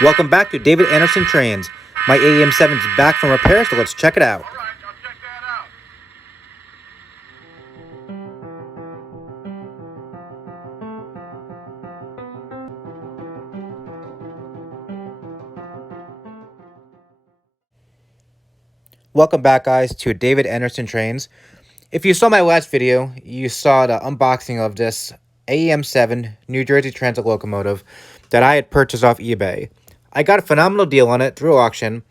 Welcome back to David Anderson Trains. My AEM-7 is back from repair, so let's check it out. All right, I'll check that out. Welcome back, guys, to David Anderson Trains. If you saw my last video, you saw the unboxing of this AEM-7 New Jersey Transit locomotive that I had purchased off eBay. I got a phenomenal deal on it through auction,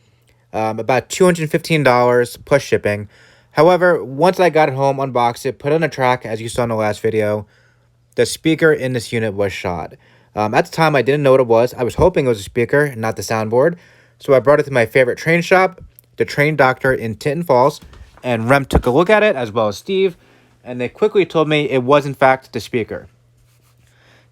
about $215 plus shipping. However, once I got it home, unboxed it, put it on a track, as you saw in the last video, the speaker in this unit was shot. At the time, I didn't know what it was. I was hoping it was a speaker, not the soundboard. So I brought it to my favorite train shop, the Train Doctor in Tinton Falls, and Rem took a look at it, as well as Steve, and they quickly told me it was, in fact, the speaker.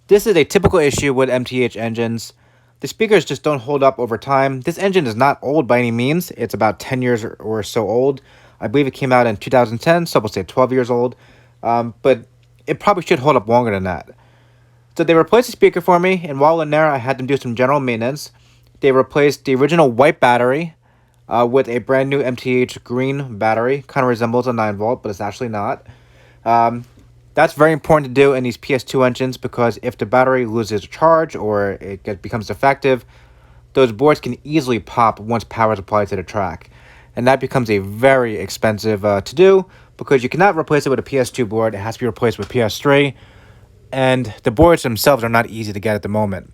This is a typical issue with MTH engines. The speakers just don't hold up over time. This engine is not old by any means. It's about 10 years or so old. I believe it came out in 2010, so we'll say 12 years old. But it probably should hold up longer than that. So they replaced the speaker for me, and while in there, I had them do some general maintenance. They replaced the original white battery with a brand new MTH green battery. Kind of resembles a 9-volt, but it's actually not. That's very important to do in these PS2 engines because if the battery loses a charge or it becomes defective, those boards can easily pop once power is applied to the track. And that becomes a very expensive to do because you cannot replace it with a PS2 board. It has to be replaced with PS3. And the boards themselves are not easy to get at the moment.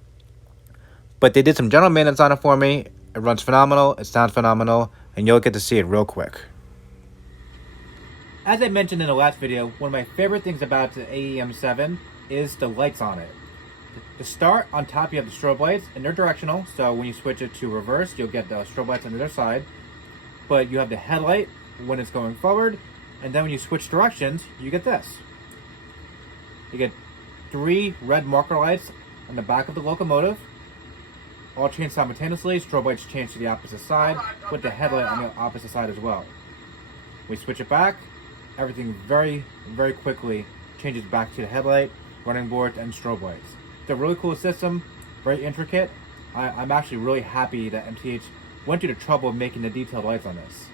But they did some general maintenance on it for me. It runs phenomenal, it sounds phenomenal, and you'll get to see it real quick. As I mentioned in the last video, one of my favorite things about the AEM-7 is the lights on it. To start, on top you have the strobe lights, and they're directional, so when you switch it to reverse, you'll get the strobe lights on the other side. But you have the headlight when it's going forward, and then when you switch directions, you get this. You get 3 red marker lights on the back of the locomotive. All change simultaneously. Strobe lights change to the opposite side with the headlight on the opposite side as well. We switch it back. Everything very, very quickly changes back to the headlight, running boards, and strobe lights. It's a really cool system, very intricate. I'm actually really happy that MTH went through the trouble of making the detailed lights on this.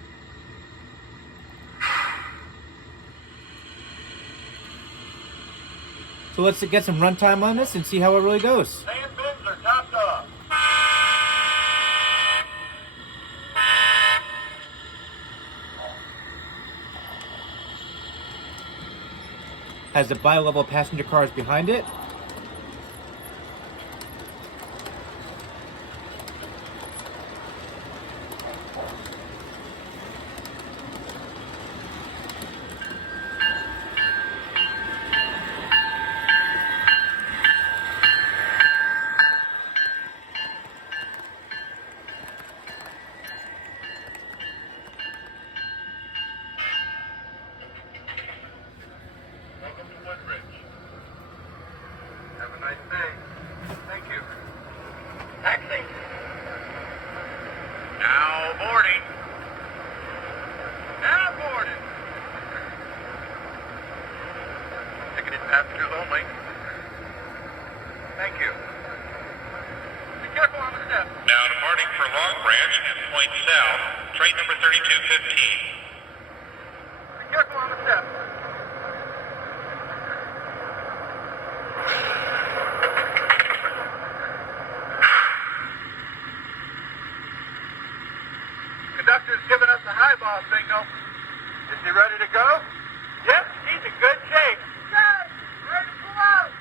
So let's get some runtime on this and see how it really goes. Sand bins are topped off. Has the bi-level passenger cars behind it. Welcome to Woodbridge. Have a nice day. Thank you. Taxi. Now boarding. Now boarding. Ticketed passengers only. Thank you. Be careful on the steps. Now departing for Long Branch and point south, train number 3215. Be careful on the steps. Conductor's giving us a highball signal. Is he ready to go? Yep, he's in good shape. Good. Ready to pull out.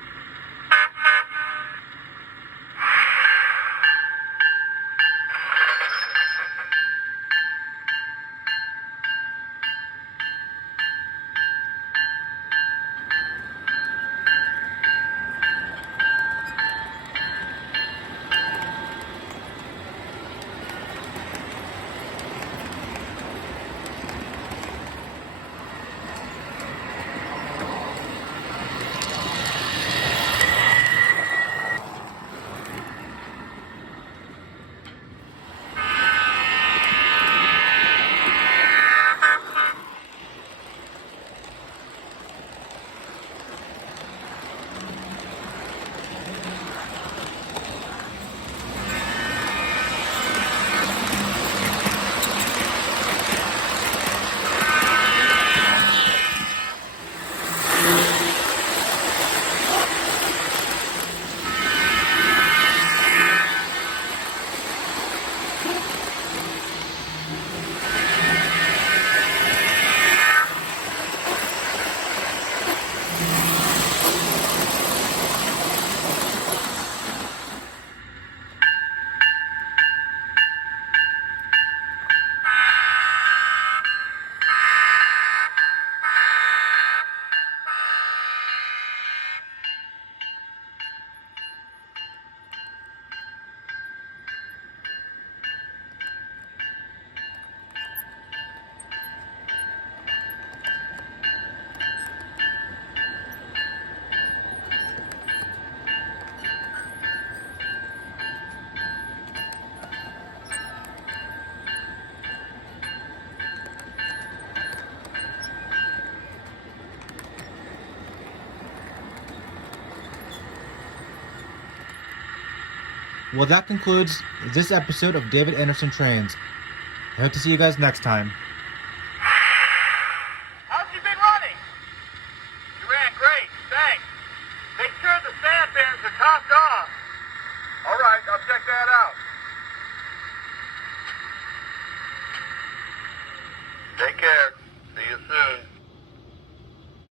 Well, that concludes this episode of David Anderson Trains. I hope to see you guys next time.